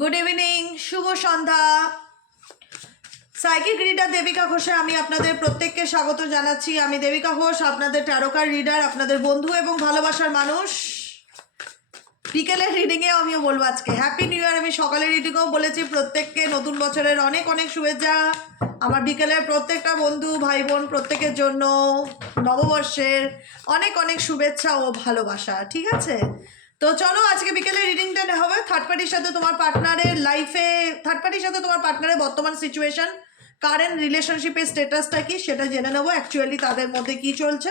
Good evening শুভ সন্ধ্যা। Psychic reader Debika ঘোষে আমি আপনাদের প্রত্যেককে স্বাগত জানাচ্ছি। আমি দেবিকা ঘোষ, আপনাদের ট্যারোকার রিডার আপনাদের বন্ধু এবং ভালোবাসার মানুষ। বিকেলের রিডিংয়ে আমিও বলব আজকে। হ্যাপি নিউ ইয়ার আমি সকালের রিডিংয়েও বলেছি। প্রত্যেককে নতুন বছরের অনেক অনেক শুভেচ্ছা। আমার বিকেলের প্রত্যেকটা বন্ধু, ভাই বোন, প্রত্যেকের জন্য নববর্ষের অনেক অনেক শুভেচ্ছা ও ভালোবাসা, ঠিক আছে? তো চলো আজকে বিকেলে রিডিংটা হবে। থার্ড পার্টির সাথে তোমার পার্টনারের লাইফে থার্ড পার্টির সাথে তোমার পার্টনারের বর্তমান সিচুয়েশন কারেন্ট রিলেশনশিপের স্টেটাসটা কি সেটা জেনে নেব। অ্যাকচুয়ালি তাদের মধ্যে কি চলছে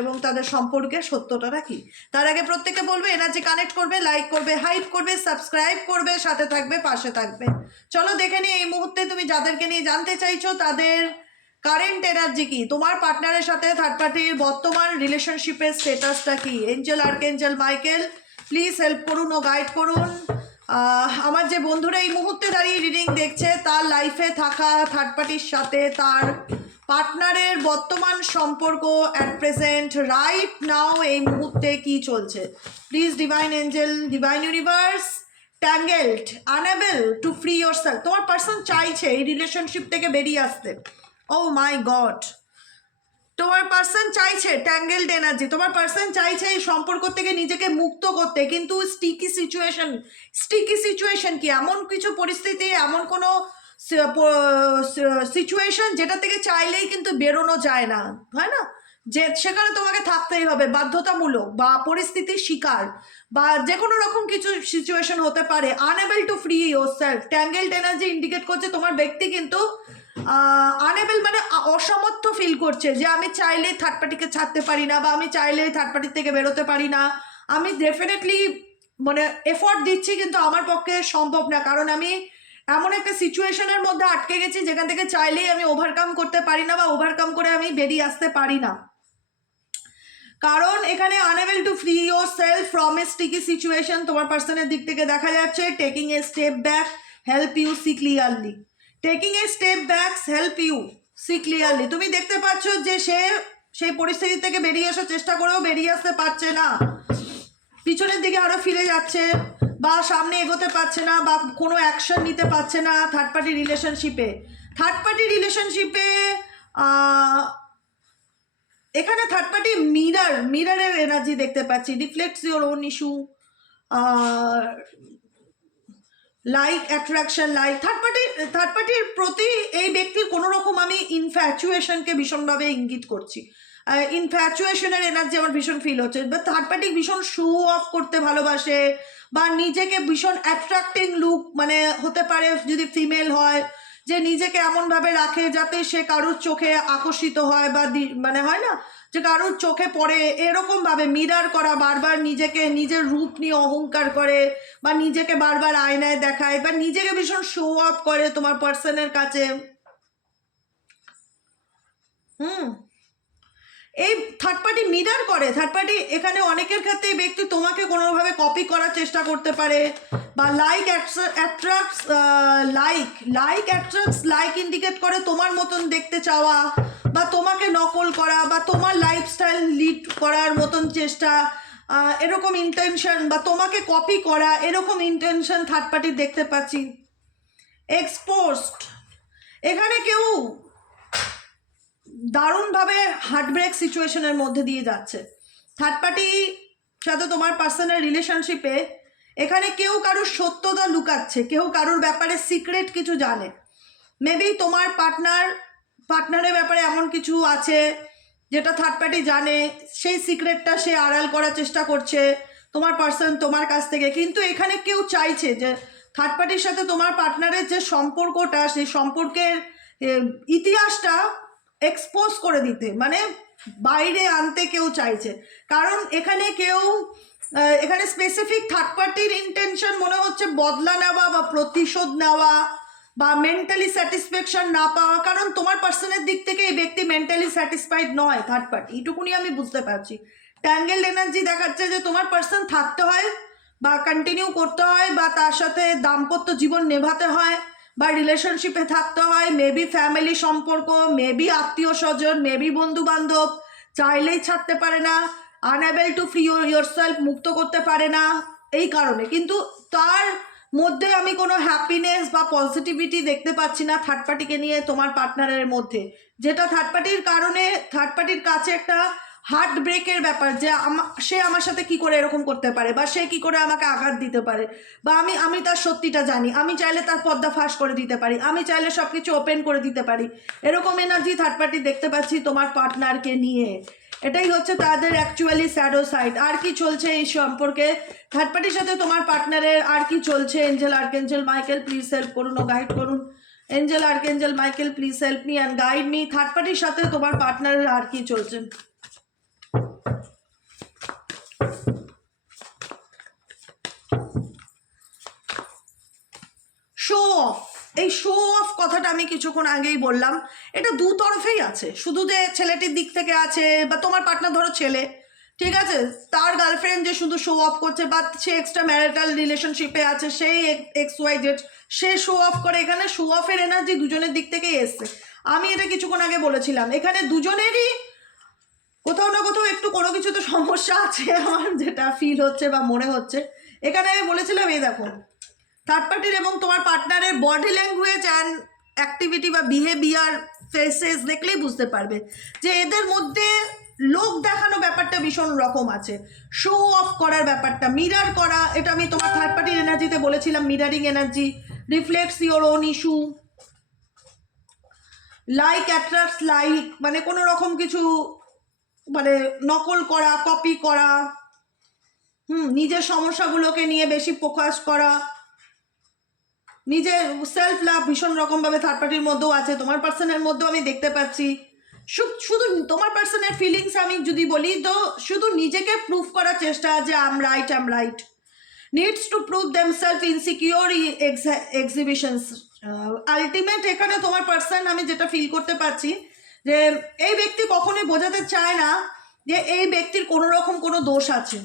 এবং তাদের সম্পর্কে সত্যটা কি। তার আগে প্রত্যেকে বলবে এনার্জি কানেক্ট করবে লাইক করবে হাইপ করবে সাবস্ক্রাইব করবে, সাথে থাকবে, পাশে থাকবে। চলো দেখে নিই এই মুহূর্তে তুমি যাদেরকে নিয়ে জানতে চাইছো, তাদের কারেন্ট এনার্জি কি? তোমার পার্টনারের সাথে থার্ড পার্টির বর্তমান রিলেশনশিপের স্টেটাসটা কি? Angel archangel Michael please help করুন ও গাইড করুন। আমার যে বন্ধুরা এই মুহূর্তে দাঁড়িয়ে রিডিং দেখছে, তার লাইফে থাকা থার্ড পার্টির সাথে তার পার্টনারের বর্তমান সম্পর্ক অ্যাট প্রেজেন্ট রাইট নাও এই মুহূর্তে কি চলছে? Please divine angel divine universe tangled unable to free yourself তোমার পার্সন চাইছে এই রিলেশনশিপ থেকে বেরিয়ে আসতে। ও মাই গড তোমার পার্সন চাইছে ট্যাঙ্গেলড এনার্জি তোমার পার্সন চাইছে এই সম্পর্ক থেকে নিজেকে মুক্ত করতে, কিন্তু স্টিকি সিচুয়েশন স্টিকি সিচুয়েশন কি? এমন কিছু পরিস্থিতি, এমন কোনো সিচুয়েশন যেটা থেকে চাইলেই কিন্তু বেরোনো যায় না, হয় না? যে, সেখানে তোমাকে থাকতেই হবে, বাধ্যতামূলক বা পরিস্থিতির শিকার বা যে কোনো রকম কিছু সিচুয়েশন হতে পারে unable to free yourself tangled energy indicate করছে তোমার ব্যক্তি কিন্তু আনএবল মানে অসমর্থ ফিল করছে যে আমি চাইলে থার্ড পার্টিকে ছাড়তে পারি না বা আমি চাইলে থার্ড পার্টির থেকে বেরোতে পারি না। আমি ডেফিনেটলি মানে এফোর্ট দিচ্ছি কিন্তু আমার পক্ষে সম্ভব না। কারণ আমি এমন একটা সিচুয়েশনের মধ্যে আটকে গেছি যেখান থেকে চাইলেই আমি ওভারকাম করতে পারি না বা ওভারকাম করে আমি বেরিয়ে আসতে পারি না। কারণ এখানে unable to free yourself from a sticky situation তোমার পার্সনের দিক থেকে দেখা যাচ্ছে taking a step back help you see clearly taking a step backs help you see clearly তুমি দেখতে পাচ্ছ যে সে সেই পরিস্থিতি থেকে বেরিয়ে আসার চেষ্টা করেও বেরিয়ে আসতে পারছে না। পিছনের দিকে আরও ফিরে যাচ্ছে বা সামনে এগোতে পারছে না বা কোনো অ্যাকশন নিতে পারছে না থার্ড পার্টি রিলেশনশিপে থার্ড পার্টি রিলেশনশিপে এখানে থার্ড পার্টি মিরার মিরারের এনার্জি দেখতে পাচ্ছি। Reflects your own issue like attraction like third party third পার্টির প্রতি এই ব্যক্তির কোনো রকম আমি ইনফ্যাচুয়েশনকে ভীষণভাবে ইঙ্গিত করছি। ইনফ্যাচুয়েশনের এনার্জি আমার ভীষণ ফিল হচ্ছে। বা থার্ড পার্টি ভীষণ শো অফ করতে ভালোবাসে বা নিজেকে ভীষণ অ্যাট্রাক্টিং লুক মানে হতে পারে যদি ফিমেল হয়, যে নিজেকে এমনভাবে রাখে যাতে সে কারোর চোখে আকর্ষিত হয় বা মানে হয় না যে কারোর চোখে পড়ে এরকম ভাবে মিরার করা, বারবার নিজেকে, নিজের রূপ নিয়ে অহংকার করে বা নিজেকে বারবার আয়নায় দেখায় বা নিজেকে ভীষণ শো আপ করে তোমার পার্সনের কাছে। হুম। এই থার্ড পার্টি মিরার করে। থার্ড পার্টি এখানে অনেকের ক্ষেত্রে ব্যক্তি তোমাকে কোনোভাবে কপি করার চেষ্টা করতে পারে বা like attracts like like attracts like indicate করে তোমার মতন দেখতে চাওয়া বা তোমাকে নকল করা বা তোমার লাইফস্টাইল লিড করার মতন চেষ্টা এরকম ইন্টেনশন বা তোমাকে কপি করা এরকম ইন্টেনশন থার্ড পার্টি দেখতে পাচ্ছি। এক্সপোস্ট এখানে কেউ দারুণভাবে হার্টব্রেক সিচুয়েশনের মধ্যে দিয়ে যাচ্ছে। থার্ড পার্টি সাথে তোমার পার্সোনাল রিলেশনশিপে এখানে কেউ কারোর সত্যতা লুকাচ্ছে, কেউ কারোর ব্যাপারে সিক্রেট কিছু জানে। মেবি তোমার পার্টনার পার্টনারের ব্যাপারে এমন কিছু আছে যেটা থার্ড পার্টি জানে, সেই সিক্রেটটা সে আড়াল করার চেষ্টা করছে তোমার পার্সন তোমার কাছ থেকে। কিন্তু এখানে কেউ চাইছে যে থার্ড পার্টির সাথে তোমার পার্টনারের যে সম্পর্কটা, সেই সম্পর্কের ইতিহাসটা এক্সপোজ করে দিতে মানে বাইরে আনতে কেউ চাইছে। কারণ এখানে কেউ এখানে স্পেসিফিক থার্ড পার্টির ইন্টেনশন মনে হচ্ছে বদলা নেওয়া বা প্রতিশোধ নেওয়া বা মেন্টালি স্যাটিসফ্যাকশন না পাওয়া। কারণ তোমার পার্সনের দিক থেকে এই ব্যক্তি মেন্টালি স্যাটিসফাইড নয় থার্ড পার্টি এইটুকুনি আমি বুঝতে পারছি। ট্যাঙ্গেল এনার্জি দেখাচ্ছে যে তোমার পার্সন থাকতে হয় বা কন্টিনিউ করতে হয় বা তার সাথে দাম্পত্য জীবন নেভাতে হয়। বা রিলেশনশিপে থাকতে হয় মেবি ফ্যামিলি সম্পর্ক মেবি আত্মীয় স্বজন মেবি বন্ধু বান্ধব চাইলেই ছাড়তে পারে না unable to free yourself মুক্ত করতে পারে না, এই কারণে। কিন্তু তার মধ্যে আমি কোনো হ্যাপিনেস বা পজিটিভিটি দেখতে পাচ্ছি না থার্ড পার্টিকে নিয়ে, তোমার পার্টনারের মধ্যে। যেটা থার্ড পার্টির কারণে থার্ড পার্টির কাছে একটা হার্ট ব্রেকের ব্যাপার যে সে আমার সাথে কি করে এরকম করতে পারে বা সে কি করে আমাকে আঘাত দিতে পারে বা আমি আমি তার সত্যিটা জানি। আমি চাইলে তার পর্দা ফাঁস করে দিতে পারি। আমি চাইলে সব কিছু ওপেন করে দিতে পারি। এরকম এনার্জি থার্ড পার্টি দেখতে পাচ্ছি তোমার পার্টনারকে নিয়ে। এটাই হচ্ছে তাদের অ্যাকচুয়ালি স্যাডো সাইড আর কি চলছে এই সম্পর্কে? থার্ড পার্টির সাথে তোমার পার্টনারের আর কি চলছে? Angel archangel Michael please help করুন, ও গাইড করুন। Angel archangel Michael please help me and guide me third পার্টির সাথে তোমার পার্টনারের আর কি চলছে? শো অফ এই শো অফ কথাটা আমি কিছুক্ষণ আগেই বললাম। এটা দু তরফেই আছে। শুধু যে ছেলেটির দিক থেকে আছে বা তোমার পার্টনার ধরো ছেলে। ঠিক আছে? তার গার্লফ্রেন্ড যে শুধু শো অফ করছে বা সে এক্সট্রা ম্যারিটাল রিলেশনশিপে আছে সেই এক্স ওয়াই জেড সে শো অফ করে। এখানে শো অফের এনার্জি দুজনের দিক থেকেই এসছে। আমি এটা কিছুক্ষণ আগে বলেছিলাম। এখানে দুজনেরই কোথাও না কোথাও একটু কোনো কিছু তো সমস্যা আছে আমার, যেটা ফিল হচ্ছে বা মনে হচ্ছে। এখানে আমি বলেছিলাম, এই দেখো থার্ড পার্টির এবং তোমার পার্টনারের বডি ল্যাঙ্গুয়েজ অ্যান্ড অ্যাক্টিভিটি বা বিহেভিয়ার ফেসেস দেখলেই বুঝতে পারবে যে এদের মধ্যে লোক দেখানো ব্যাপারটা ভীষণ রকম আছে। শো অফ করার ব্যাপারটা মিরার করা, এটা আমি তোমার থার্ড পার্টির এনার্জিতে বলেছিলাম mirroring energy reflects your own issue like attracts like মানে কোনো রকম কিছু নকল করা কপি করা, হুম, নিজের সমস্যাগুলোকে নিয়ে বেশি ফোকাস করা। নিজের সেলফ লাভ ভীষণ রকমভাবে থার্ড পার্টির মধ্যেও আছে। তোমার পার্সনের মধ্যেও আমি দেখতে পাচ্ছি। শুধু তোমার পার্সনের ফিলিংস আমি যদি বলি, তো শুধু নিজেকে প্রুফ করার চেষ্টা যে I'm right I'm right needs to prove themselves insecure exhibitions ultimate এখানে তোমার পার্সন আমি যেটা ফিল করতে পারছি যে এই ব্যক্তি কখনোই বোঝাতে চায় না যে এই ব্যক্তির কোনো রকম কোনো দোষ আছে।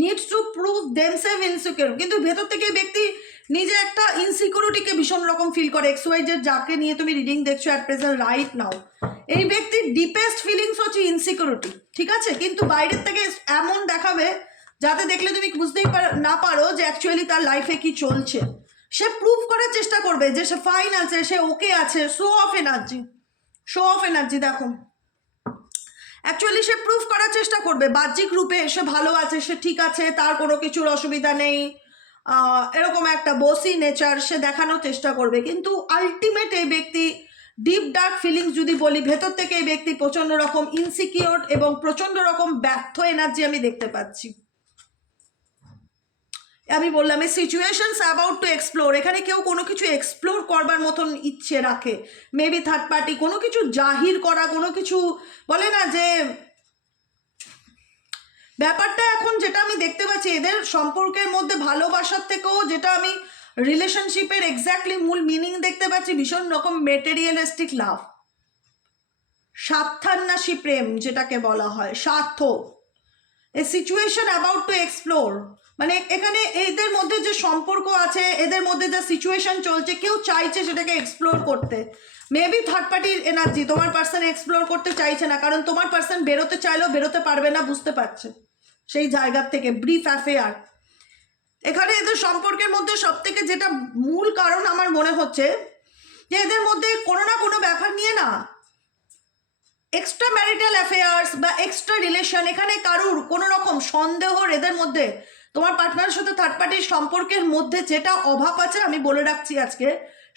Needs to prove themselves insecure কিন্তু ভেতর থেকে ব্যক্তি নিজে একটা ইনসিকিউরিটিকে ভীষণ রকম ফিল করে। এক্স ওয়াই যে যাকে নিয়ে তুমি রিডিং দেখছ অ্যাট প্রেজেন্ট রাইট নাও এই ব্যক্তির ডিপেস্ট ফিলিংস হচ্ছে ইনসিকিউরিটি ঠিক আছে? কিন্তু বাইরের থেকে এমন দেখাবে যাতে দেখলে তুমি বুঝতেই না পারো যে অ্যাকচুয়ালি তার লাইফে কি চলছে। সে প্রুভ করার চেষ্টা করবে যে সে ফাইন আছে সে ওকে আছে show off energy show off energy দেখো। অ্যাকচুয়ালি সে প্রুফ করার চেষ্টা করবে। বাহ্যিক রূপে সে ভালো আছে, সে ঠিক আছে, তার কোনো কিছুর অসুবিধা নেই। এরকম একটা বসি নেচার সে দেখানোর চেষ্টা করবে। কিন্তু আলটিমেট এই ব্যক্তি ডিপ ডার্ক ফিলিংস যদি বলি, ভেতর থেকে এই ব্যক্তি প্রচণ্ড রকম ইনসিকিওর এবং প্রচণ্ড রকম ব্যর্থ এনার্জি আমি দেখতে পাচ্ছি। আমি বললাম, এই সিচুয়েশনস অ্যাবাউট টু এক্সপ্লোর এখানে কেউ কোনো কিছু এক্সপ্লোর করবার মতন ইচ্ছে রাখে। মেবি থার্ড পার্টি কোনো কিছু জাহির করা, কোনো কিছু বলে না যে ব্যাপারটা এখন যেটা আমি দেখতে পাচ্ছি, এদের সম্পর্কের মধ্যে ভালোবাসার থেকেও যেটা আমি রিলেশনশিপের এক্স্যাক্টলি মূল মিনিং দেখতে পাচ্ছি, ভীষণ রকম মেটেরিয়ালিস্টিক লাভ স্বার্থান্যাসী প্রেম, যেটাকে বলা হয়, স্বার্থ। A situation about to explore মানে এখানে এদের মধ্যে যে সম্পর্ক আছে, এদের মধ্যে যে সিচুয়েশন চলছে, কেউ চাইছে সেটাকে এক্সপ্লোর করতে। মেবি থার্ড পার্টির এনার্জি তোমার পার্সন এক্সপ্লোর করতে চাইছে না, কারণ তোমার পার্সন বেরোতে চাইলেও বেরোতে পারবে না, বুঝতে পারছে। সেই জায়গার থেকে ব্রিফ অ্যাফেয়ার এখানে এদের সম্পর্কের মধ্যে সব থেকে যেটা মূল কারণ আমার মনে হচ্ছে, যে এদের মধ্যে কোনো না কোনো ব্যাপার নিয়ে না এক্সট্রা ম্যারিটাল অ্যাফেয়ার্স বা এক্সট্রা রিলেশন এখানে কারুর কোনো রকম সন্দেহ এদের মধ্যে তোমার পার্টনারের সাথে থার্ড পার্টির সম্পর্কের মধ্যে যেটা অভাব আছে, আমি বলে রাখছি আজকে,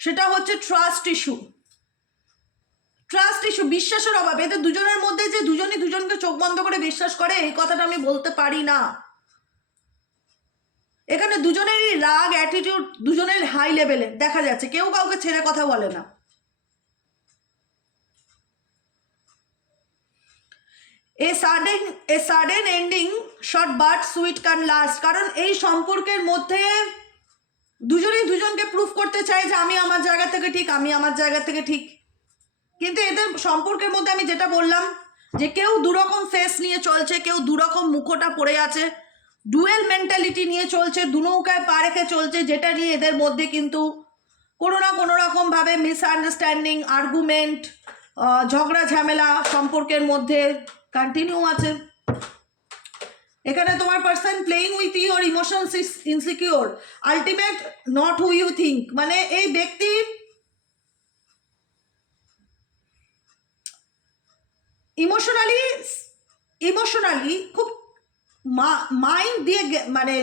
সেটা হচ্ছে ট্রাস্ট ইস্যু ট্রাস্ট ইস্যু বিশ্বাসের অভাব। এদের দুজনের মধ্যে যে দুজনই দুজনকে চোখ বন্ধ করে বিশ্বাস করে, এই কথাটা আমি বলতে পারি না। এখানে দুজনেরই রাগ অ্যাটিটিউড দুজনের হাই লেভেলে দেখা যাচ্ছে, কেউ কাউকে ছেড়ে কথা বলে না। A sudden a sudden ending short but sweet can last কারণ এই সম্পর্কের মধ্যে দুজনেই দুজনকে প্রুফ করতে চাই যে আমি আমার জায়গা থেকে ঠিক, আমি আমার জায়গা থেকে ঠিক। কিন্তু এদের সম্পর্কের মধ্যে আমি যেটা বললাম, যে কেউ দুরকম ফেস নিয়ে চলছে, কেউ দুরকম মুখোটা পড়ে আছে ডুয়েল মেন্টালিটি নিয়ে চলছে, দু নৌকায় পা রেখে চলছে, যেটা নিয়ে এদের মধ্যে কিন্তু কোনো না কোনো রকমভাবে মিসআন্ডারস্ট্যান্ডিং আর্গুমেন্ট ঝগড়া ঝামেলা সম্পর্কের মধ্যে কন্টিনিউ আছে এখানে তোমার person playing with your emotions is insecure ultimate not who you think মানে এই ব্যক্তি ইমোশনালি ইমোশনালি খুব মাইন্ড দিয়ে মানে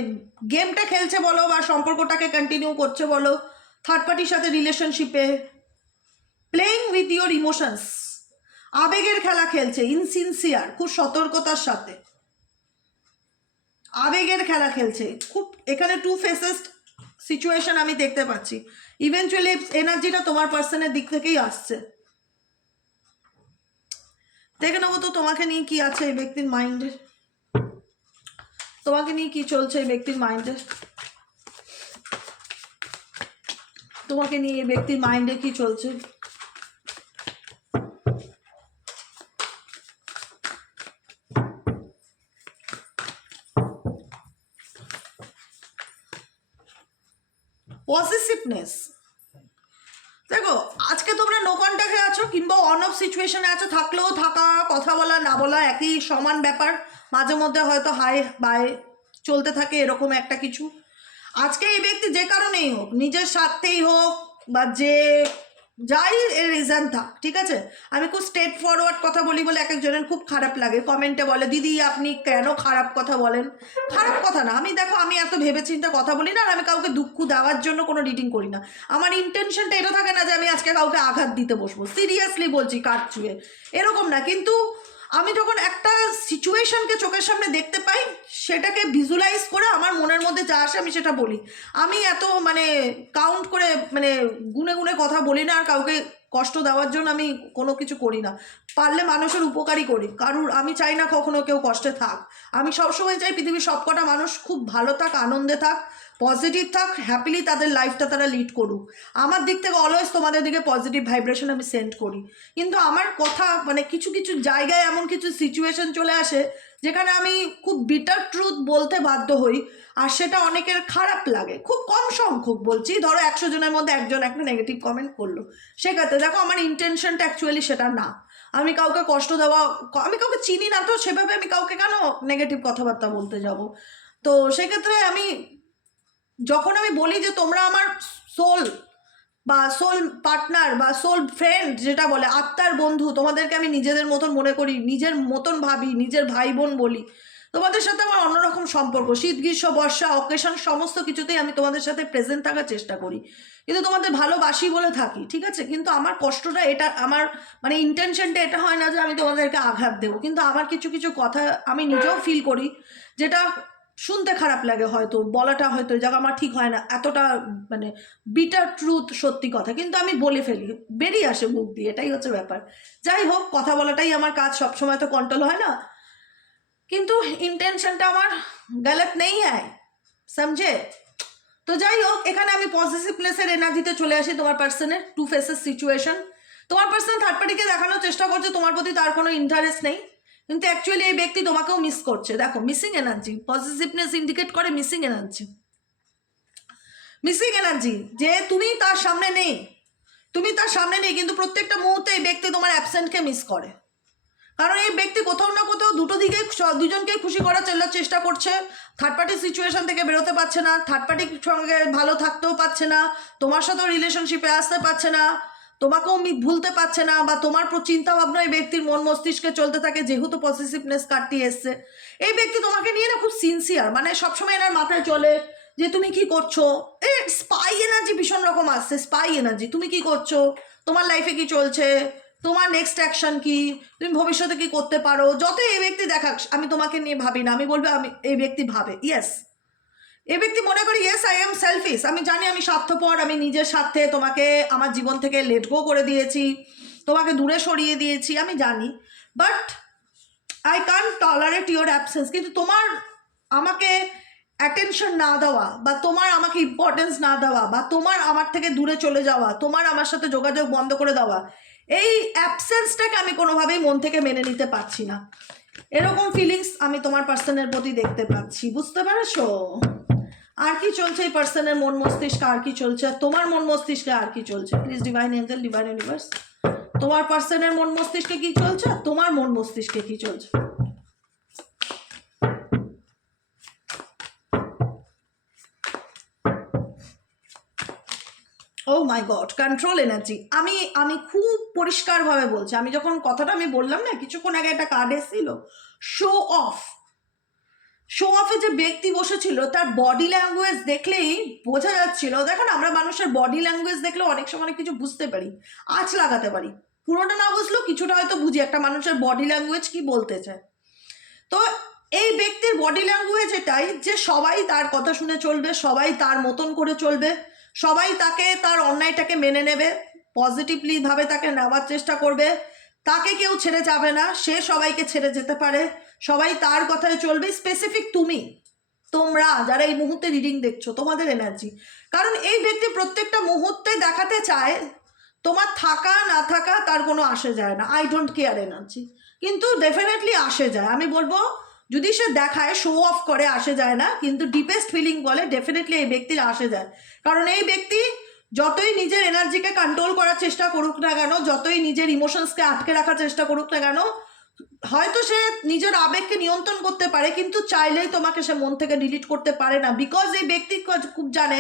গেমটা খেলছে বলো বা সম্পর্কটাকে কন্টিনিউ করছে বলো থার্ড পার্টির সাথে রিলেশনশিপে প্লেইং উইথ ইউর ইমোশনস আবেগের খেলা খেলছে ইনসিনসিয়ার খুব সতর্কতার সাথে। আবেগের খেলা খেলছে। খুব এখানে টু ফেসেস সিচুয়েশন আমি দেখতে পাচ্ছি। ইভেনচুয়ালি এনার্জিটা তোমার পার্সনের দিক থেকেই আসছে। দেখে নেব তো তোমাকে নিয়ে কি আছে এই ব্যক্তির মাইন্ডে তোমাকে নিয়ে কি চলছে এই ব্যক্তির মাইন্ডে তোমাকে নিয়ে এই ব্যক্তির মাইন্ডে কি চলছে। পসেসিভনেস দেখো, আজকে তোমরা নো কন্ট্যাক্টে আছো কিংবা অন অফ সিচুয়েশনে আছো, থাকলেও থাকা, কথা বলা, না বলা একই সমান ব্যাপার। মাঝে মধ্যে হয়তো হাই বাই চলতে থাকে এরকম একটা কিছু। আজকে এই ব্যক্তি যে কারণেই হোক, নিজের স্বার্থেই হোক বা যে যাই রিজন থাক, ঠিক আছে? আমি খুব স্ট্রেট ফরওয়ার্ড কথা বলি বলে এক একজনের খুব খারাপ লাগে। কমেন্টে বলে, দিদি, আপনি কেন খারাপ কথা বলেন? খারাপ কথা না। আমি দেখো, আমি এত ভেবে চিন্তা কথা বলি না আর আমি কাউকে দুঃখ দেওয়ার জন্য কোনো রিডিং করি না। আমার ইন্টেনশনটা এটা থাকে না যে আমি আজকে কাউকে আঘাত দিতে বসবো। সিরিয়াসলি বলছি কাঠ চুয়ে। এরকম না। কিন্তু আমি যখন একটা সিচুয়েশনকে চোখের সামনে দেখতে পাই, সেটাকে ভিজুয়ালাইজ করে আমার মনের মধ্যে যা আসে আমি সেটা বলি। আমি এত মানে কাউন্ট করে মানে গুনে গুনে কথা বলি না, আর কাউকে কষ্ট দেওয়ার জন্য আমি কোনো কিছু করি না। পারলে মানুষের উপকারই করি। কারুর, আমি চাই না কখনো কেউ কষ্টে থাক। আমি সবসময় চাই পৃথিবীর সবকটা মানুষ খুব ভালো থাক, আনন্দে থাক। পজিটিভ থাক হ্যাপিলি তাদের লাইফটা তারা লিড করুক। আমার দিক থেকে অলওয়েজ তোমাদের দিকে পজিটিভ ভাইব্রেশন আমি সেন্ড করি। কিন্তু আমার কথা মানে কিছু কিছু জায়গায় এমন কিছু সিচুয়েশন চলে আসে, যেখানে আমি খুব বিটার ট্রুথ বলতে বাধ্য হই, আর সেটা অনেকের খারাপ লাগে। খুব কম সংখ্যক বলছি, ধরো একশো জনের মধ্যে একজন একটা নেগেটিভ কমেন্ট করল। সেক্ষেত্রে দেখো আমার ইন্টেনশনটা অ্যাকচুয়ালি সেটা না। আমি কাউকে কষ্ট দেওয়া, আমি কাউকে চিনি না, তো সেভাবে আমি কাউকে কেন নেগেটিভ কথাবার্তা বলতে যাব? তো সেক্ষেত্রে আমি যখন আমি বলি যে তোমরা আমার সোল বা সোল পার্টনার বা সোল ফ্রেন্ড যেটা বলে, আত্মার বন্ধু, তোমাদেরকে আমি নিজেদের মতন মনে করি, নিজের মতন ভাবি, নিজের ভাই বোন বলি, তোমাদের সাথে আমার অন্যরকম সম্পর্ক। শীত, গ্রীষ্ম, বর্ষা অকেশন সমস্ত কিছুতেই আমি তোমাদের সাথে প্রেজেন্ট থাকার চেষ্টা করি। কিন্তু তোমাদের ভালোবাসি বলে থাকি, ঠিক আছে? কিন্তু আমার কষ্টটা এটা, আমার মানে ইন্টেনশনটা এটা হয় না যে আমি তোমাদেরকে আঘাত দেবো। কিন্তু আমার কিছু কিছু কথা আমি নিজেও ফিল করি, যেটা শুনতে খারাপ লাগে হয়তো, বলাটা হয়তো যাক, আমার ঠিক হয় না। এতটা মানে বিটার ট্রুথ সত্যি কথা। কিন্তু আমি বলে ফেলি, বেরিয়ে আসে মুখ দিয়ে, এটাই হচ্ছে ব্যাপার। যাই হোক, কথা বলাটাই আমার কাজ, সবসময় তো কন্ট্রোল হয় না। কিন্তু ইন্টেনশনটা আমার গলত নেই হ্যায় সমঝে? তো যাই হোক, এখানে আমি পজিটিভনেসের এনার্জিতে চলে আসি তোমার পার্সনের টু ফেসেস সিচুয়েশন তোমার পার্সন থার্ড পার্টিকে দেখানোর চেষ্টা করছে, তোমার প্রতি তার কোনো ইন্টারেস্ট নেই। কিন্তু অ্যাকচুয়ালি এই ব্যক্তি তোমাকেও মিস করছে। দেখো মিসিং এনার্জি পজিটিভনেস ইন্ডিকেট করে মিসিং এনার্জি মিসিং এনার্জি যে তুমি তার সামনে নেই। তুমি তার সামনে নেই, কিন্তু প্রত্যেকটা মুহূর্তে এই ব্যক্তি তোমার অ্যাবসেন্টকে মিস করে। কারণ এই ব্যক্তি কোথাও না কোথাও দুটো দিকে দুজনকেই খুশি করার চলার চেষ্টা করছে। থার্ড পার্টি সিচুয়েশন থেকে বেরোতে পারছে না। থার্ড পার্টির সঙ্গে ভালো থাকতেও পারছে না। তোমার সাথেও রিলেশনশিপে আসতে পারছে না। তোমাকেও ভুলতে পারছে না বা তোমার চিন্তা ভাবনা এই ব্যক্তির মন মস্তিষ্কে চলতে থাকে, যেহেতু পজিটিভনেস কাটতে এসছে। এই ব্যক্তি তোমাকে নিয়ে না খুব সিনসিয়ার মানে সবসময় এনার মাথায় চলে যে তুমি কি করছ। এ স্পাই এনার্জি ভীষণ রকম আসছে স্পাই এনার্জি তুমি কি করছ? তোমার লাইফে কি চলছে? তোমার নেক্সট অ্যাকশন কি? তুমি ভবিষ্যতে কি করতে পারো? যত এই ব্যক্তি দেখাক, আমি তোমাকে নিয়ে ভাবি না, আমি বলব আমি এই ব্যক্তি ভাবে ইয়েস এই ব্যক্তি মনে করি ইয়েস আই এম সেলফিস আমি জানি আমি স্বার্থপর, আমি নিজের স্বার্থে তোমাকে আমার জীবন থেকে লেট গো করে দিয়েছি, তোমাকে দূরে সরিয়ে দিয়েছি, আমি জানি। But I can't tolerate your absence কিন্তু তোমার আমাকে অ্যাটেনশন না দেওয়া বা তোমার আমাকে ইম্পর্টেন্স না দেওয়া বা তোমার আমার থেকে দূরে চলে যাওয়া, তোমার আমার সাথে যোগাযোগ বন্ধ করে দেওয়া, এই অ্যাবসেন্সটাকে আমি কোনোভাবেই মন থেকে মেনে নিতে পারছি না। এরকম ফিলিংস আমি তোমার পার্সনের প্রতি দেখতে পাচ্ছি। বুঝতে পেরেছ? আর কি চলছে এই পার্সনের মন মস্তিষ্কে? আর কি চলছে? তোমার মন মস্তিষ্কে আর কি চলছে? Please divine angel divine universe তোমার পার্সনের মন মস্তিষ্কে কি চলছে? আর তোমার মন মস্তিষ্কে কি চলছে? Oh my god control energy আমি আমি খুব পরিষ্কারভাবে বলছি। আমি যখন কথাটা আমি বললাম না, কিছুক্ষণ আগে একটা কার্ড এসেছিল। শো অফ শো অফে যে ব্যক্তি বসেছিল, তার বডি ল্যাঙ্গুয়েজ দেখলেই বোঝা যাচ্ছিল। দেখেন, আমরা মানুষের বডি ল্যাঙ্গুয়েজ দেখলে অনেক সময় অনেক কিছু বুঝতে পারি, আঁচ লাগাতে পারি। পুরোটা না বুঝলেও কিছুটা হয়তো বুঝি, একটা মানুষের বডি ল্যাঙ্গুয়েজ কি বলতে চায় তো এই ব্যক্তির বডি ল্যাঙ্গুয়েজ এটাই যে সবাই তার কথা শুনে চলবে, সবাই তার মতন করে চলবে, সবাই তাকে, তার অন্যায়টাকে মেনে নেবে পজিটিভলি ভাবে তাকে নেওয়ার চেষ্টা করবে, তাকে কেউ ছেড়ে যাবে না, সে সবাইকে ছেড়ে যেতে পারে। সবাই তার কথায় চলবে স্পেসিফিক তুমি। তোমরা যারা এই মুহূর্তে রিডিং দেখছ, তোমাদের এনার্জি কারণ এই ব্যক্তি প্রত্যেকটা মুহূর্তে দেখাতে চায়, তোমার থাকা, না থাকা তার কোনো আসে যায় না। আই ডোন্ট কেয়ার এনার্জি কিন্তু ডেফিনেটলি আসে যায়। আমি বলব, যদি সে দেখায় শো অফ করে, আসে যায় না। কিন্তু ডিপেস্ট ফিলিং বলে ডেফিনেটলি এই ব্যক্তির আসে যায়। কারণ এই ব্যক্তি যতই নিজের এনার্জিকে কন্ট্রোল করার চেষ্টা করুক না কেন, যতই নিজের ইমোশনসকে আটকে রাখার চেষ্টা করুক না কেন হয়তো সে নিজের আবেগকে নিয়ন্ত্রণ করতে পারে, কিন্তু চাইলেই তোমাকে সে মন থেকে ডিলিট করতে পারে না বিকজ এই ব্যক্তি খুব জানে,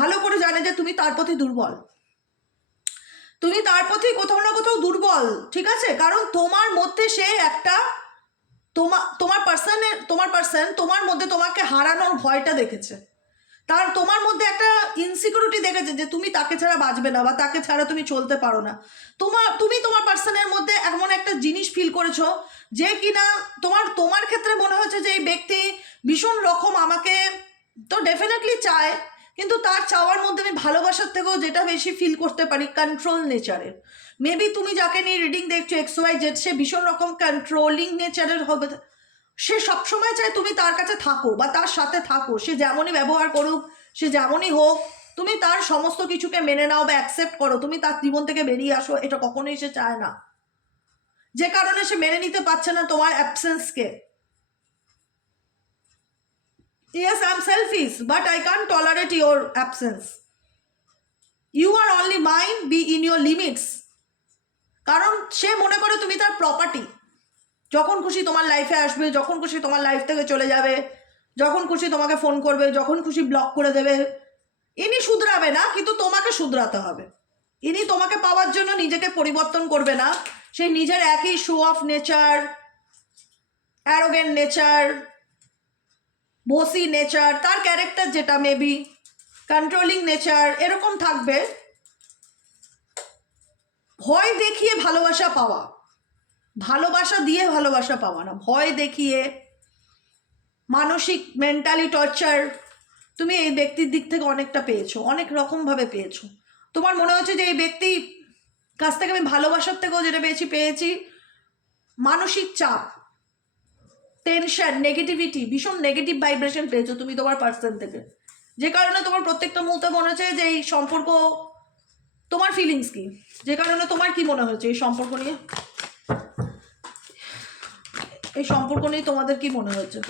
ভালো করে জানে যে তুমি তার প্রতি দুর্বল। তুমি তার প্রতি কোথাও না কোথাও দুর্বল, ঠিক আছে? কারণ তোমার মধ্যে সে একটা তোমার তোমার পার্সনের তোমার পার্সন তোমার মধ্যে তোমাকে হারানোর ভয়টা দেখেছে। তার তোমার মধ্যে একটা ইনসিকিউরিটি দেখেছে যে তুমি তাকে ছাড়া বাঁচবে না বা তাকে ছাড়া তুমি চলতে পারো না। তোমার, তুমি তোমার পার্সনের মধ্যে এমন একটা জিনিস ফিল করেছ যে কিনা তোমার তোমার ক্ষেত্রে মনে হচ্ছে যে এই ব্যক্তি ভীষণ রকম আমাকে তো ডেফিনেটলি চায়, কিন্তু তার চাওয়ার মধ্যে আমি ভালোবাসার থেকেও যেটা বেশি ফিল করতে পারি কন্ট্রোল নেচারের মেবি তুমি যাকে নিয়ে রিডিং দেখছ এক্স ওয়াই জেড সে ভীষণ রকম কন্ট্রোলিং নেচারের হবে। সে সবসময় চায় তুমি তার কাছে থাকো বা তার সাথে থাকো। সে যেমনই ব্যবহার করুক সে যেমনই হোক তুমি তার সমস্ত কিছুকে মেনে নাও বা অ্যাকসেপ্ট করো। তুমি তার জীবন থেকে বেরিয়ে আসো এটা কখনোই সে চায় না। যে কারণে সে মেনে নিতে পারছে না তোমার অ্যাবসেন্সকে Yes, I'm selfish, but I can't tolerate your absence. You are only mine, be in your limits. কারণ সে মনে করে তুমি তার প্রপার্টি যখন খুশি তোমার লাইফে আসবে, যখন খুশি তোমার লাইফ থেকে চলে যাবে, যখন খুশি তোমাকে ফোন করবে, যখন খুশি ব্লক করে দেবে। ইনি শুধরাবে না, কিন্তু তোমাকে শুধরাতে হবে। ইনি তোমাকে পাওয়ার জন্য নিজেকে পরিবর্তন করবে না। সেই নিজের একই show off nature arrogant nature bossy nature তার ক্যারেক্টার যেটা মেবি কন্ট্রোলিং নেচার এরকম থাকবে। ভয় দেখিয়ে ভালোবাসা পাওয়া। ভালোবাসা দিয়ে ভালোবাসা পাওয়া না। ভয় দেখিয়ে, মানসিক মেন্টালি টর্চার তুমি এই ব্যক্তির দিক থেকে অনেকটা পেয়েছ, অনেক রকমভাবে পেয়েছ। তোমার মনে হচ্ছে যে এই ব্যক্তি কাছ থেকে আমি ভালোবাসার থেকেও যেটা পেয়েছি পেয়েছি মানসিক চাপ টেনশন নেগেটিভিটি ভীষণ নেগেটিভ ভাইব্রেশন পেয়েছ তুমি তোমার পার্সন থেকে। যে কারণে তোমার প্রত্যেকটা মুহূর্তে মনে হচ্ছে যে এই সম্পর্ক, তোমার ফিলিংস কি? যে কারণে তোমার কি মনে হচ্ছে এই সম্পর্ক নিয়ে? এই সম্পর্ক নিয়ে তোমাদের কি মনে হচ্ছে?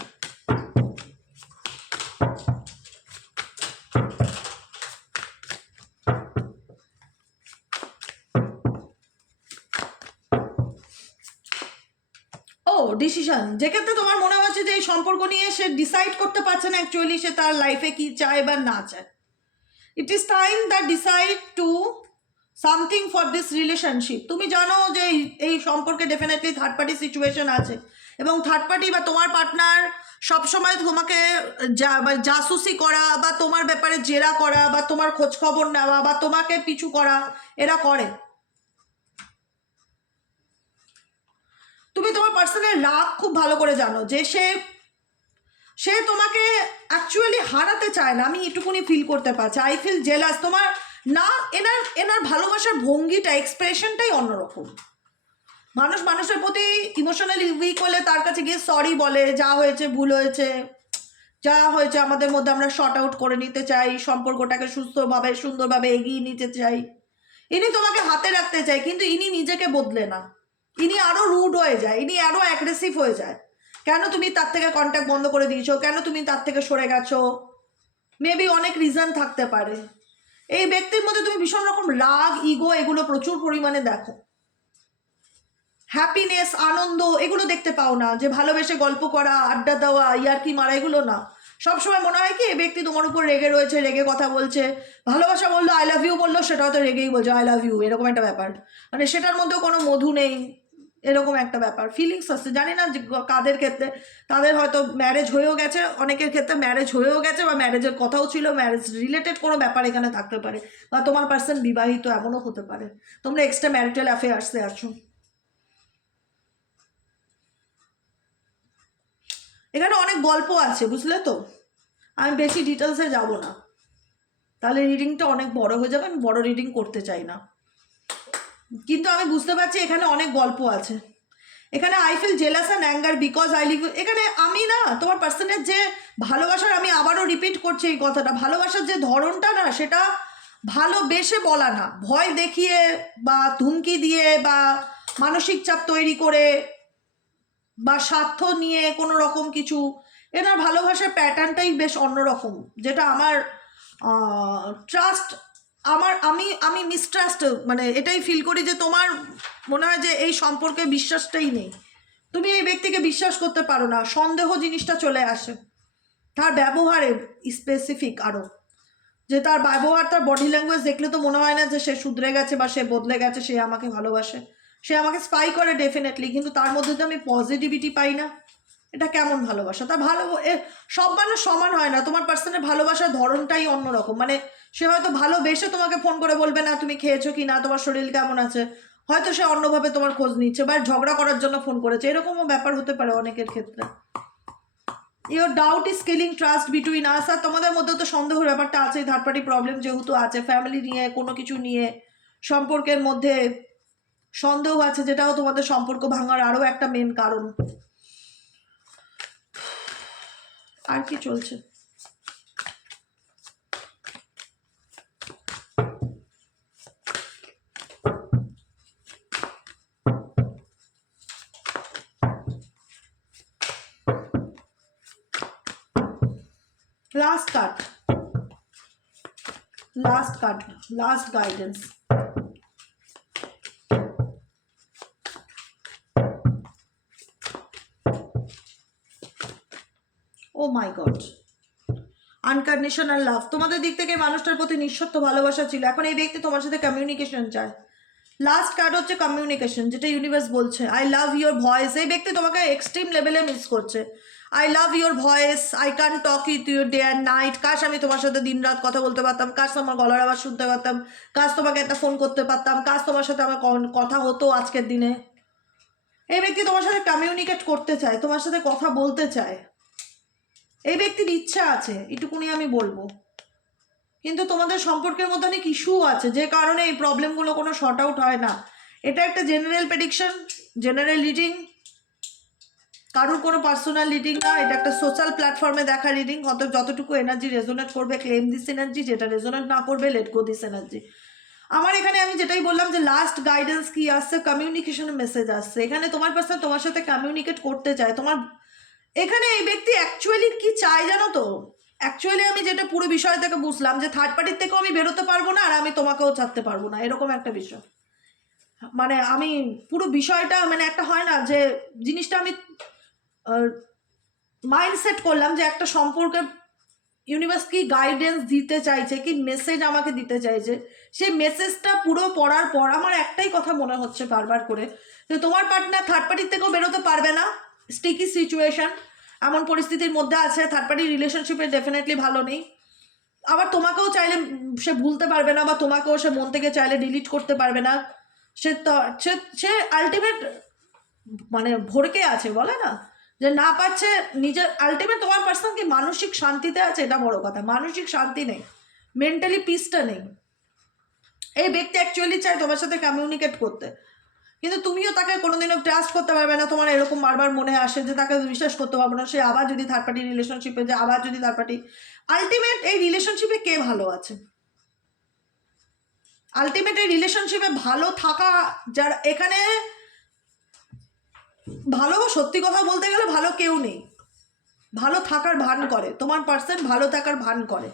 ডিসিশন যেক্ষেত্রে তোমার মনে হচ্ছে যে এই সম্পর্ক নিয়ে সে ডিসাইড করতে পারছে না অ্যাকচুয়ালি সে তার লাইফে কি চায় বা না চায়। It is time that decide to something for this relationship তুমি জানো যে এই সম্পর্কে ডেফিনেটলি থার্ড পার্টি সিচুয়েশন আছে। এবং থার্ড পার্টি বা তোমার পার্টনার সবসময় তোমাকে জাসুসি করা বা তোমার ব্যাপারে জেরা করা বা তোমার খোঁজ খবর নেওয়া বা তোমাকে পিছু করা, এরা করে। তুমি তোমার পার্সনের রাগ খুব ভালো করে জানো যে সে সে তোমাকে অ্যাকচুয়ালি হারাতে চায় না। আমি এটুকুনি ফিল করতে পারছি। আই ফিল জেলাস তোমার না, এনার এনার ভালোবাসার ভঙ্গিটা এক্সপ্রেশনটাই অন্যরকম। মানুষ মানুষের প্রতি ইমোশনালি উইক হলে তার কাছে গিয়ে সরি বলে, যা হয়েছে ভুল হয়েছে, যা হয়েছে আমাদের মধ্যে আমরা শর্ট আউট করে নিতে চাই, সম্পর্কটাকে সুস্থভাবে, সুন্দরভাবে এগিয়ে নিতে চাই। ইনি তোমাকে হাতে রাখতে চাই কিন্তু ইনি নিজেকে বদলে না। ইনি আরও রুড হয়ে যায়, ইনি আরও অ্যাগ্রেসিভ হয়ে যায়। কেন তুমি তার থেকে কন্ট্যাক্ট বন্ধ করে দিয়েছ? কেন তুমি তার থেকে সরে গেছো? মেবি অনেক রিজন থাকতে পারে। এই ব্যক্তির মধ্যে তুমি ভীষণ রকম রাগ ইগো এগুলো প্রচুর পরিমাণে দেখো। হ্যাপিনেস আনন্দ, এগুলো দেখতে পাও না। যে ভালোবেসে গল্প করা, আড্ডা দেওয়া, ইয়ার্কি মারা, এগুলো না। সবসময় মনে হয় কি ব্যক্তি তোমার উপর রেগে রয়েছে, রেগে কথা বলছে। ভালোবাসা বলল আই লাভ ইউ বলল সেটা হয়তো রেগেই বলছে আই লাভ ইউ এরকম একটা ব্যাপার। মানে সেটার মধ্যেও কোনো মধু নেই, এরকম একটা ব্যাপার। ফিলিংস আসছে জানি না কাদের ক্ষেত্রে, তাদের হয়তো ম্যারেজ হয়েও গেছে, অনেকের ক্ষেত্রে ম্যারেজ হয়েও গেছে, বা ম্যারেজের কথাও ছিল ম্যারেজ রিলেটেড কোনো ব্যাপার এখানে থাকতে পারে, বা তোমার পার্সন বিবাহিত এমনও হতে পারে। তোমরা এক্সট্রা ম্যারিটাল অ্যাফেয়ার্সে আছো। এখানে অনেক গল্প আছে, বুঝলে তো? আমি বেশি ডিটেলসে যাব না। তাহলে রিডিংটা অনেক বড় হয়ে যাবে, আমি বড় রিডিং করতে চাই না। কিন্তু আমি বুঝতে পারছি এখানে অনেক গল্প আছে। এখানে I feel jealous and anger because I live এখানে আমি না, তোমার পার্সনের যে ভালোবাসার আমি আবারও রিপিট করছি এই কথাটা। ভালোবাসার যে ধরনটা না, সেটা ভালোবেসে বলা না। ভয় দেখিয়ে বা ধুমকি দিয়ে বা মানসিক চাপ তৈরি করে বা স্বার্থ নিয়ে কোনো রকম কিছু, এনার ভালোবাসার প্যাটার্নটাই বেশ অন্যরকম, যেটা আমার ট্রাস্ট আমার, আমি আমি মিসট্রাস্ট মানে এটাই ফিল করি যে তোমার মনে হয় যে এই সম্পর্কে বিশ্বাসটাই নেই। তুমি এই ব্যক্তিকে বিশ্বাস করতে পারো না, সন্দেহ জিনিসটা চলে আসে। তার ব্যবহারে স্পেসিফিক আরও যে তার ব্যবহার, তার বডি ল্যাঙ্গুয়েজ দেখলে তো মনে হয় না যে সে শুধরে গেছে বা সে বদলে গেছে, সে আমাকে ভালোবাসে। সে আমাকে স্পাই করে ডেফিনেটলি কিন্তু তার মধ্যে তো আমি পজিটিভিটি পাই না। এটা কেমন ভালোবাসা? তার ভালো সব মানুষ সমান হয় না। তোমার পার্সনের ভালোবাসার ধরনটাই অন্যরকম। মানে সে হয়তো ভালোবেসে তোমাকে ফোন করে বলবে, না, তুমি খেয়েছো কি না? তোমার শরীর কেমন আছে? হয়তো সে অন্যভাবে তোমার খোঁজ নিচ্ছে বা ঝগড়া করার জন্য ফোন করেছে। এরকমও ব্যাপার হতে পারে অনেকের ক্ষেত্রে। Your doubt is scaling trust between us আর তোমাদের মধ্যে তো সন্দেহের ব্যাপারটা আছে থার্ড পার্টি প্রবলেম যেহেতু আছে। ফ্যামিলি নিয়ে, কোনো কিছু নিয়ে, সম্পর্কের মধ্যে সন্দেহ আছে যেটাও তোমাদের সম্পর্ক ভাঙার আরও একটা মেন কারণ। আর কি চলছে? Last cut last cut last guidance my God unconditional love তোমাদের দিক থেকে মানুষটার প্রতি নিঃস্বার্থ ভালোবাসা ছিল। এখন এই ব্যক্তি তোমার সাথে কমিউনিকেশন চায়। লাস্ট কার্ড হচ্ছে কমিউনিকেশন যেটা ইউনিভার্স বলছে। আই লাভ ইউর ভয়েস এই ব্যক্তি তোমাকে এক্সট্রিম লেভেলে মিস করছে। I love your voice I can talk with your day and night cause, আমি তোমার সাথে দিনরাত কথা বলতে পারতাম। কাশ, তোমার গলার আওয়াজ শুনতে পারতাম। কাশ, তোমাকে একটা ফোন করতে পারতাম। কাশ, তোমার সাথে আমার কথা হতো আজকের দিনে। এই ব্যক্তি তোমার সাথে কমিউনিকেট করতে চায়, তোমার সাথে কথা বলতে চায়। এই ব্যক্তির ইচ্ছা আছে, এটুকুনি আমি বলব। কিন্তু তোমাদের সম্পর্কের মধ্যে অনেক ইস্যু আছে, যে কারণে এই প্রবলেমগুলো কোনো শর্ট আউট হয় না। এটা একটা জেনারেল প্রেডিকশন জেনারেল রিডিং কারোর কোনো পার্সোনাল রিডিং না, এটা একটা সোশ্যাল প্ল্যাটফর্মে দেখা রিডিং অত যতটুকু এনার্জি রেজোনেট করবে ক্লেম দিস এনার্জি যেটা রেজোনেট না করবে লেট গো দিস এনার্জি আমার এখানে আমি যেটাই বললাম যে লাস্ট গাইডেন্স কি আসছে কমিউনিকেশনের মেসেজ আসছে। এখানে তোমার পার্সন তোমার সাথে কমিউনিকেট করতে চায়, তোমার এখানে এই ব্যক্তি অ্যাকচুয়ালি কি চায় জানো তো? অ্যাকচুয়ালি আমি যেটা পুরো বিষয় থেকে বুঝলাম যে থার্ড পার্টির থেকেও আমি বেরোতে পারব না আর আমি তোমাকেও ছাড়তে পারব না, এরকম একটা বিষয়। মানে আমি পুরো বিষয়টা মানে একটা হয় না যে জিনিসটা আমি মাইন্ডসেট করলাম যে একটা সম্পর্কে ইউনিভার্স কি গাইডেন্স দিতে চাইছে, কি মেসেজ আমাকে দিতে চাইছে, সেই মেসেজটা পুরো পড়ার পর আমার একটাই কথা মনে হচ্ছে বারবার করে যে তোমার পার্টনার থার্ড পার্টির থেকেও বেরোতে পারবে না স্টিকি সিচুয়েশন এমন পরিস্থিতির মধ্যে আছে থার্ড পার্টি রিলেশনশিপে ডেফিনেটলি ভালো নেই। আবার তোমাকেও চাইলে সে ভুলতে পারবে না, বা তোমাকেও সে মন থেকে চাইলে ডিলিট করতে পারবে না। সে সে আলটিমেট মানে ভরকে আছে, বলে না? যে না পাচ্ছে, নিজের আলটিমেট তোমার পার্সন কি? মানসিক শান্তিতে আছে, এটা বড় কথা। মানসিক শান্তি নেই। মেন্টালি পিসটা নেই। এই ব্যক্তি অ্যাকচুয়ালি চায় তোমার সাথে কমিউনিকেট করতে। কিন্তু তুমিও তাকে কোনোদিনও ট্রাস্ট করতে পারবে না। তোমার এরকম বারবার মনে আসে যে তাকে বিশ্বাস করতে পারব না। সে আবার যদি থার্ড পার্টি রিলেশনশিপে যে আবার যদি থার্ড পার্টি আলটিমেট এই রিলেশনশিপে কে ভালো আছে? আলটিমেট এই রিলেশনশিপে ভালো থাকা, যার এখানে ভালো বা সত্যি কথা বলতে গেলে ভালো কেউ নেই। ভালো থাকার ভান করে। তোমার পার্সন ভালো থাকার ভান করে।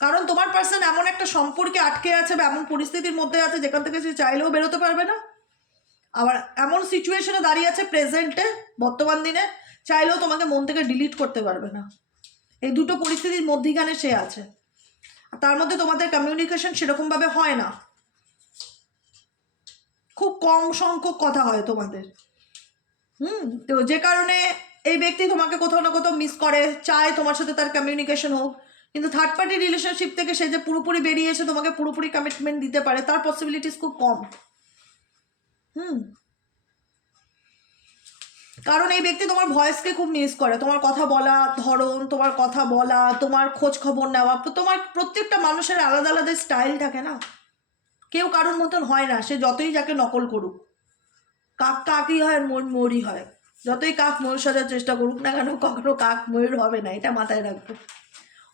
কারণ তোমার পার্সন এমন একটা সম্পর্কে আটকে আছে বা এমন পরিস্থিতির মধ্যে আছে যেখান থেকে সে চাইলেও বেরোতে পারবে না। আবার এমন সিচুয়েশনে দাঁড়িয়ে আছে প্রেজেন্টে বর্তমান দিনে, চাইলেও তোমাকে মন থেকে ডিলিট করতে পারবে না। এই দুটো পরিস্থিতির মধ্যিখানে সে আছে। তার মধ্যে তোমাদের কমিউনিকেশন সেরকমভাবে হয় না। খুব কম সংখ্যক কথা হয় তোমাদের। হুম? তো যে কারণে এই ব্যক্তি তোমাকে কোথাও না কোথাও মিস করে, চায় তোমার সাথে তার কমিউনিকেশন হোক। কিন্তু থার্ড পার্টি রিলেশনশিপ থেকে সে যে পুরোপুরি বেরিয়ে এসে তোমাকে পুরোপুরি কমিটমেন্ট দিতে পারে, তার পসিবিলিটিস খুব কম। হুম। কারণ এই ব্যক্তি তোমার ভয়েসকে খুব মিস করে। তোমার কথা বলা, ধরন, তোমার কথা বলা, তোমার খোঁজ খবর নেওয়া, তোমার প্রত্যেকটা মানুষের আলাদা আলাদা স্টাইল থাকে না? কেউ কারোর মতন হয় না। সে যতই যাকে নকল করুক। কাক কাকই হয় ময়ূরই হয়। যতই কাক ময়ূর সাজার চেষ্টা করুক না কেন, কখনো কাক ময়ূর হবে না। এটা মাথায় রাখবে।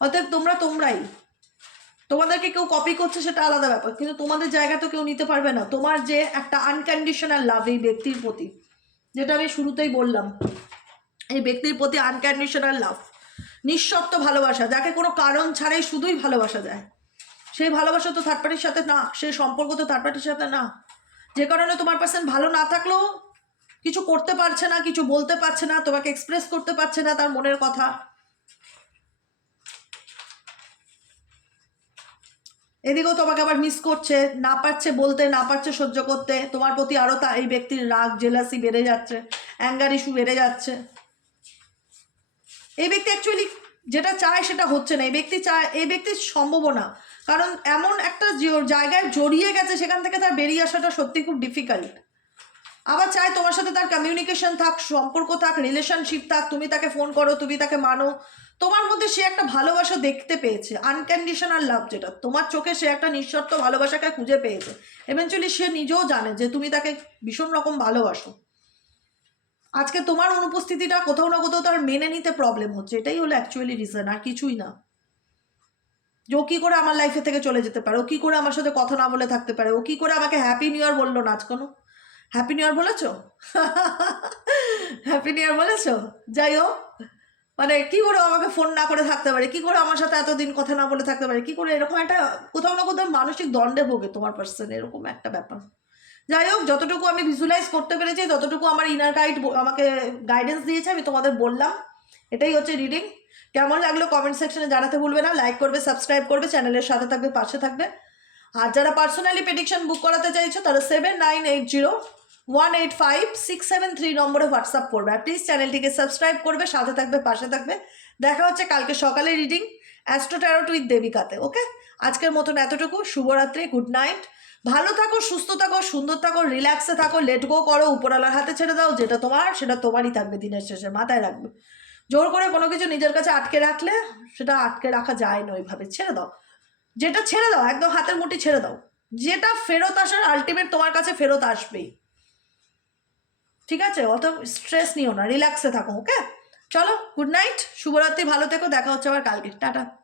অতএব তোমরা তোমরাই। তোমাদেরকে কেউ কপি করছে সেটা আলাদা ব্যাপার, কিন্তু তোমাদের জায়গা তো কেউ নিতে পারবে না। তোমার যে একটা আনকন্ডিশনাল লাভ এই ব্যক্তির প্রতি, যেটা আমি শুরুতেই বললাম, এই ব্যক্তির প্রতি আনকন্ডিশনাল লাভ নিঃশর্ত ভালোবাসা, যাকে কোনো কারণ ছাড়াই শুধুই ভালোবাসা যায়। সেই ভালোবাসা তো থার্ড পার্টির সাথে না সেই সম্পর্ক তো থার্ড পার্টির সাথে না। যে কারণে তোমার পার্সন ভালো না থাকলেও কিছু করতে পারছে না, কিছু বলতে পারছে না, তোমাকে এক্সপ্রেস করতে পারছে না তার মনের কথা। এদিকেও তোমাকে আবার মিস করছে, না পারছে বলতে, না পারছে সহ্য করতে। তোমার প্রতি আরও তা এই ব্যক্তির রাগ জেলাসি বেড়ে যাচ্ছে অ্যাঙ্গার ইস্যু বেড়ে যাচ্ছে। এই ব্যক্তি অ্যাকচুয়ালি যেটা চায় সেটা হচ্ছে না। এই ব্যক্তি চায়, এই ব্যক্তির সম্ভব না। কারণ এমন একটা জায়গায় জড়িয়ে গেছে, সেখান থেকে তার বেরিয়ে আসাটা সত্যি খুব ডিফিকাল্ট আবার চায় তোমার সাথে তার কমিউনিকেশন থাক, সম্পর্ক থাক রিলেশনশিপ থাক, তুমি তাকে ফোন করো, তুমি তাকে মানো। তোমার মধ্যে সে একটা ভালোবাসা দেখতে পেয়েছে আনকন্ডিশনাল লাভ যেটা। তোমার চোখে সে একটা নিঃশর্ত ভালোবাসাকে খুঁজে পেয়েছে। এভেনচুয়ালি সে নিজেও জানে যে তুমি তাকে ভীষণ রকম ভালোবাসো। আজকে তোমার অনুপস্থিতিটা কোথাও না কোথাও তার মেনে নিতে প্রবলেম হচ্ছে। এটাই হলো অ্যাকচুয়ালি রিজন আর কিছুই না। যে ও কী করে আমার লাইফে থেকে চলে যেতে পারে? ও কী করে আমার সাথে কথা না বলে থাকতে পারে? ও কী করে আমাকে হ্যাপি নিউ ইয়ার বলল না আজ কোনো? হ্যাপি নিউ ইয়ার বলেছ? হ্যাপি নিউ ইয়ার বলেছ? যাই হোক মানে কি করে আমাকে ফোন না করে থাকতে পারে? কি করে আমার সাথে এতদিন কথা না বলে থাকতে পারে? কি করে এরকম একটা, কোথাও না কোথাও মানসিক দণ্ডে ভোগে তোমার পার্সন এরকম একটা ব্যাপার। যাই হোক, যতটুকু আমি ভিজুয়ালাইজ করতে পেরেছি, ততটুকু আমার ইনার গাইড আমাকে গাইডেন্স দিয়েছে, আমি তোমাদের বললাম। এটাই হচ্ছে রিডিং কেমন লাগল কমেন্ট সেকশনে জানাতে ভুলবে না। লাইক করবে সাবস্ক্রাইব করবে চ্যানেলের সাথে থাকবে, পাশে থাকবে। আর যারা পার্সোনালি প্রেডিকশন বুক করাতে চাইছো, তারা seven nine eight zero one eight five six seven three নম্বরে হোয়াটসঅ্যাপ করবে। আর প্লিজ চ্যানেলটিকে সাবস্ক্রাইব করবে, সাথে থাকবে, পাশে থাকবে। দেখা হচ্ছে কালকে সকালে রিডিং অ্যাস্ট্রো ট্যারোট উইথ দেবিকাতে ওকে আজকের মতন এতটুকু, শুভরাত্রি গুড নাইট ভালো থাকো, সুস্থ থাকো, সুন্দর থাকো রিল্যাক্সে থাকো লেট গো করো, উপরওয়ালার হাতে ছেড়ে দাও, যেটা তোমার, সেটা তোমারই থাকবে দিনের শেষে, মাথায় রাখবে। জোর করে কোনো কিছু নিজের কাছে আটকে রাখলে, সেটা আটকে রাখা যায় না ওইভাবে, ছেড়ে দাও। যেটা ছেড়ে দাও, একদম হাতের মুঠি ছেড়ে দাও। যেটা ফেরত আসার আলটিমেট তোমার কাছে ফেরত আসবেই। ঠিক আছে? অত স্ট্রেস নিও না রিল্যাক্সে থাকো ওকে চলো গুড নাইট শুভরাত্রি, ভালো থেকো, দেখা হচ্ছে আবার কালকে। টাটা।